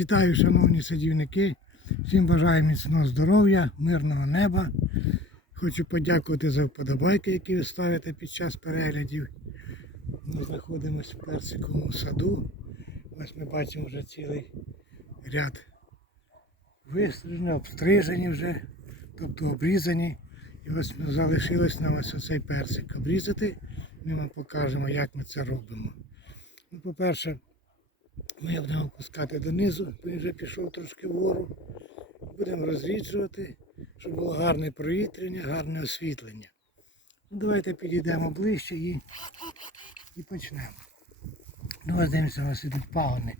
Вітаю, шановні садівники. Всім бажаю міцного здоров'я, мирного неба. Хочу подякувати за вподобайки, які ви ставите під час переглядів. Ми знаходимося в персиковому саду. Ось ми бачимо вже цілий ряд вистрижені, обстрижені вже, тобто обрізані. І ось залишилось нам ось оцей персик обрізати. Ми вам покажемо, як ми це робимо. Ну, по-перше, ми будемо опускати донизу, він вже пішов трошки вгору. Будемо розріджувати, щоб було гарне провітряння, гарне освітлення. Ну, давайте підійдемо ближче і, і почнемо. Ну, ось дивимося, у нас ідуть пагони.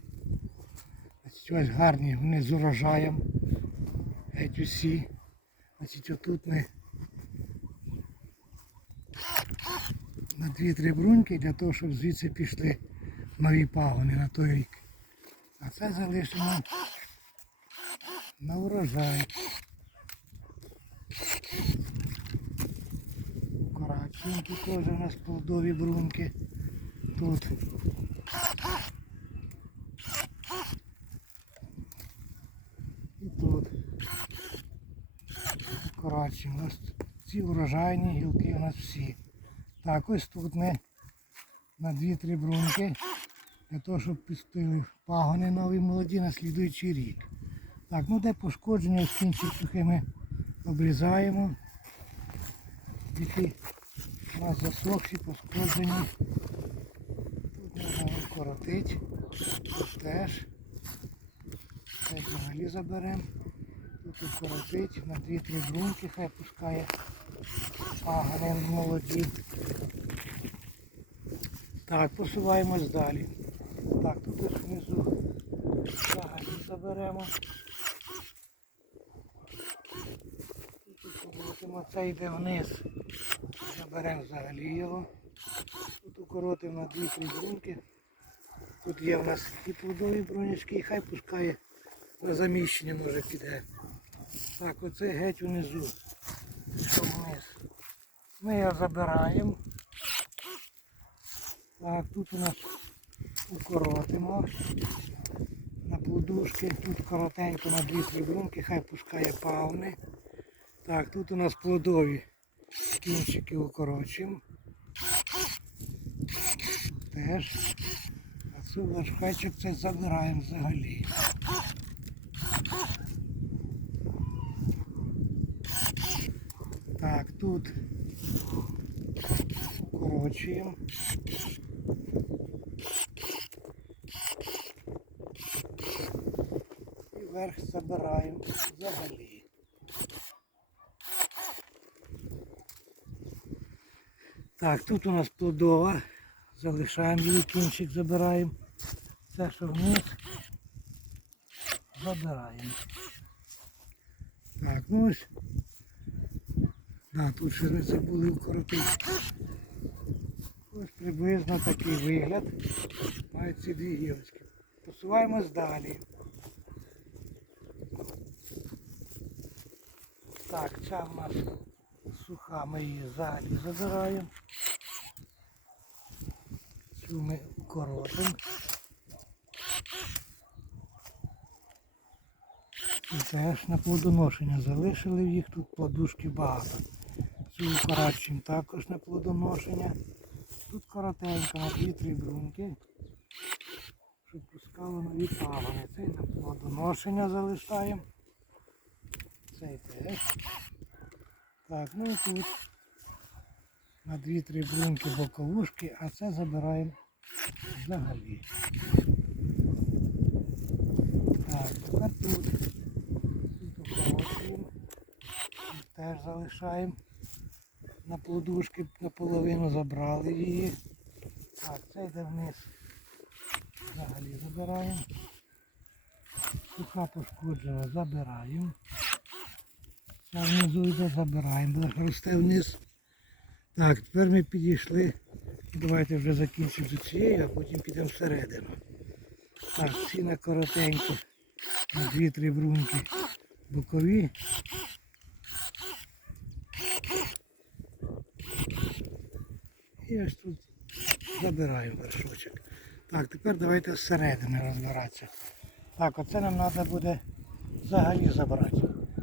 Значить, ось гарні, вони з урожаєм. Геть усі. Значить, отут ми на дві-три бруньки для того, щоб звідси пішли нові пагони на той рік. А це залишимо на урожай. Кораченькі теж у нас плодові брунки. Тут. І тут. Коротше, у нас ці урожайні гілки у нас всі. Так, ось тут ми на 2-3 брунки для того, щоб пустили пагони нові молоді на слідуючий рік. Так, ну де пошкодження, ось кінчик сухи ми обрізаємо. Які у нас засохші, пошкоджені. Тут можна укоротити. Тут теж. Це взагалі заберемо. Тут укоротить на 2-3 брунки, хай пускає пагони молоді. Так, посуваємось далі. Так, тут ось внизу взагалі заберемо. Тут укоротимо, це йде вниз. Заберемо взагалі його. Тут укоротимо на 2-3. Тут є в нас і плодові бронячки, і хай пускає на заміщення може піде. Так, оце геть внизу. Що вниз. Ми його забираємо. Так, тут у нас укоротимо на плодушки. Тут коротенько на дві трибунки, хай пускає павни. Так, тут у нас плодові кінчики укорочуємо. Теж. А цю вершечок це забираємо взагалі. Так, тут укорочуємо. Верх забираємо взагалі. Так, тут у нас плодова. Залишаємо її, кінчик забираємо. Це, що вниз, забираємо. Так, ну ось. Да, тут ще не забули укоротити. Ось приблизно такий вигляд. Мають ці дві гілочки. Посуваємось далі. Так, ця в нас суха, ми її взагалі забираємо. Цю ми укоротимо. І теж на плодоношення залишили їх, тут плодушки багато. Цю укорачуємо також на плодоношення. Тут коротенько на 2-3 брунки, щоб пускало нові пагони. Цей на плодоношення залишаємо. Цей теж. Так, ну і тут на 2-3 брунки боковушки, а це забираємо взагалі. Так, тепер тут. Тут укорочуємо. Теж залишаємо. На плодушки наполовину забрали її. Так, це йде вниз. Взагалі забираємо. Суха пошкоджена забираємо. Внизу йде забираємо, росте вниз. Так, тепер ми підійшли. Давайте вже закінчимо з цією, а потім підемо всередину. Так, ці на коротенько. 2-3 брунки бокові. І ось тут забираємо вершочок. Так, тепер давайте зсередини розбиратися. Так, оце нам треба буде взагалі забрати.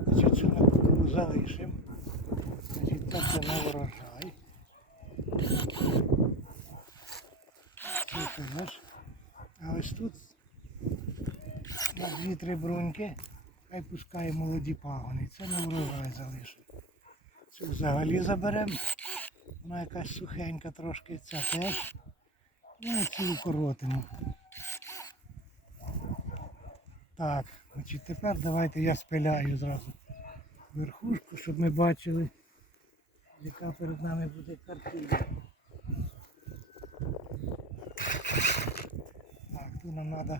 Значить, залишимо. Значить, так це на. Це теж. А ось тут на дві-три бруньки хай пускає молоді пагони. Це на урожай залишимо. Цю взагалі заберемо. Вона якась сухенька трошки, ця теж. Ну, цю укоротимо. Так, значить тепер давайте я спиляю зразу верхушку, щоб ми бачили, яка перед нами буде картина. Так, тут нам треба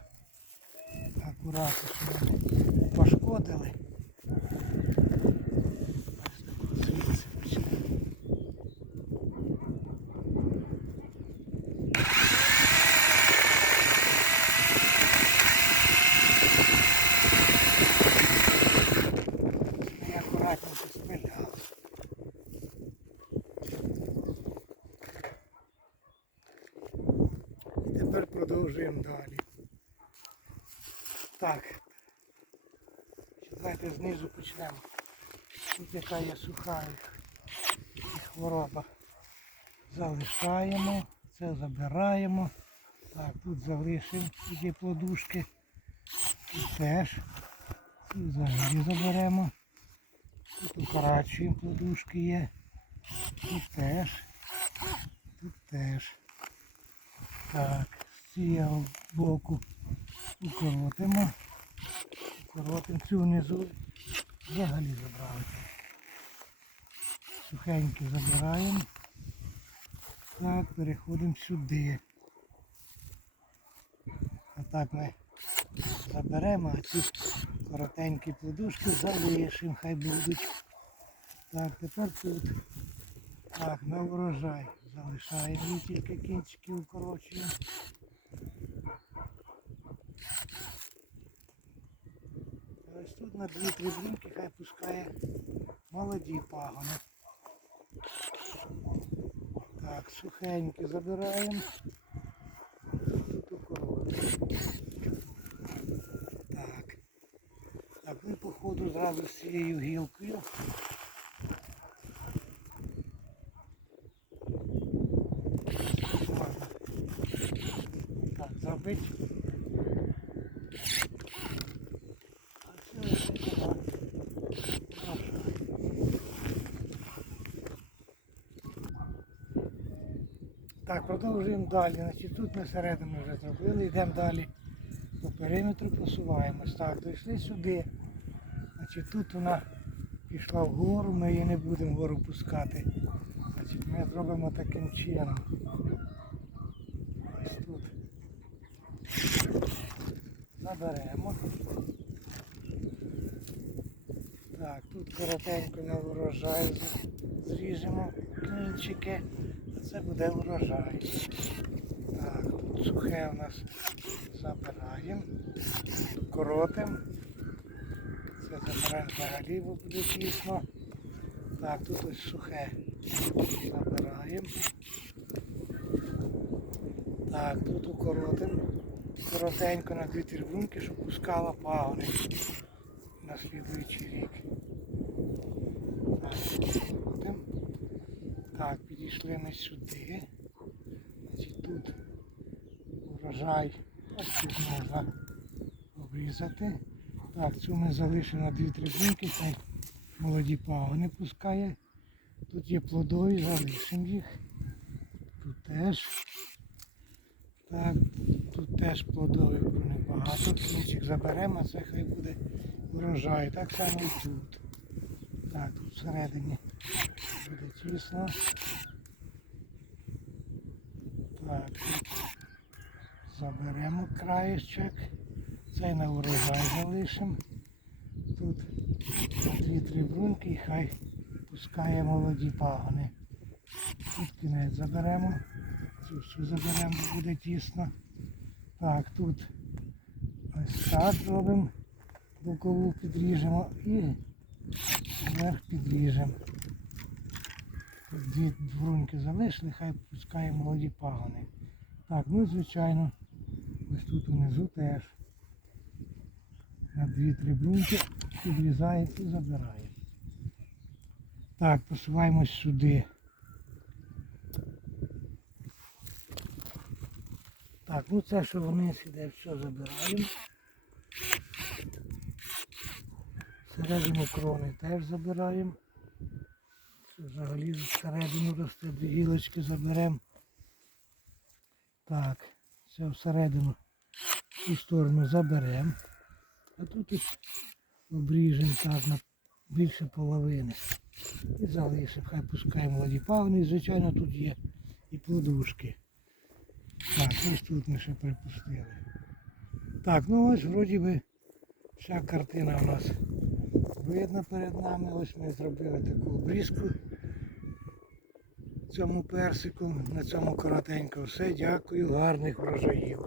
акуратно, щоб ми пошкодили. Звідси почнемо. Ми акуратненько спиляли. І тепер продовжуємо далі. Так. Давайте знизу почнемо. Тут яка є суха і хвороба. Залишаємо, це забираємо. Так, тут залишимо ці плодушки. Тут теж. Тут взагалі заберемо. Тут укорачуємо плодушки є. Тут теж. Тут теж. Так, цього боку укоротимо. Укоротимо цю внизу. Взагалі забрали. Сухенькі забираємо. Так, переходимо сюди. А так ми заберемо, а ці коротенькі плодушки залишимо, хай будуть. Так, тепер тут. Так, на урожай залишаємо тільки кінчики укорочуємо. А Ось тут на дві-три хай пускає молоді пагони. Так, сухенькі забираємо. Тут укорочуємо. Так. Так, ми походу зразу з цією гілкою. Можна так зробити. А це вже треба вражати. Так, продовжуємо далі. Значить, тут ми середину вже зробили, йдемо далі. По периметру посуваємось. Так, дійшли сюди. Значить, тут вона пішла вгору, ми її не будемо вгору пускати. Значить, ми зробимо таким чином. Ось тут. Заберемо. Так, тут коротенько на урожай зріжемо кінчики. Це буде урожай. Так, тут сухе у нас забираємо. Коротимо. Це забираємо взагалі, буде тісно. Так, тут ось сухе. Забираємо. Так, тут укоротимо. Коротенько на дві трибунки, щоб пускала пагони на слідуючий рік. Так, підійшли ми сюди. Значить, тут урожай. Ось тут можна обрізати. Так, цю ми залишимо на дві трибунки, хай молоді пагони пускає. Тут є плодові, залишимо їх. Тут теж. Так, тут теж плодові бруни багато. Кінчик заберемо, а це хай буде урожай. Так само і тут. Так, тут всередині буде тісно. Так, тут заберемо краєчок. Цей на урожай залишимо. Тут дві-три брунки і хай пускає молоді пагони. Тут кінець заберемо. Цю всю заберемо, буде тісно. Так, тут ось так зробимо. Бокову підріжемо і вверх підріжемо. Тут Дві бруньки залишили, хай пускає молоді пагони. Так, ну і звичайно, ось тут внизу теж. на дві-три бруньки, підрізаємо і забираємо. Так, посуваємось сюди. Так, ну це що вниз іде, все забираємо. Середину крони теж забираємо. Взагалі всередину росте, дві гілочки заберемо. Так, це всередину цю сторону заберемо. А тут обріжемо так на більше половини. І залишимо. Хай пускай молоді пагони. І, звичайно, тут є і плодушки. Так, ось тут ми ще припустили. Так, ну ось вроді би вся картина у нас видно перед нами. Ось ми зробили таку обрізку цьому персику. На цьому коротенько все. Дякую, гарних врожаїв.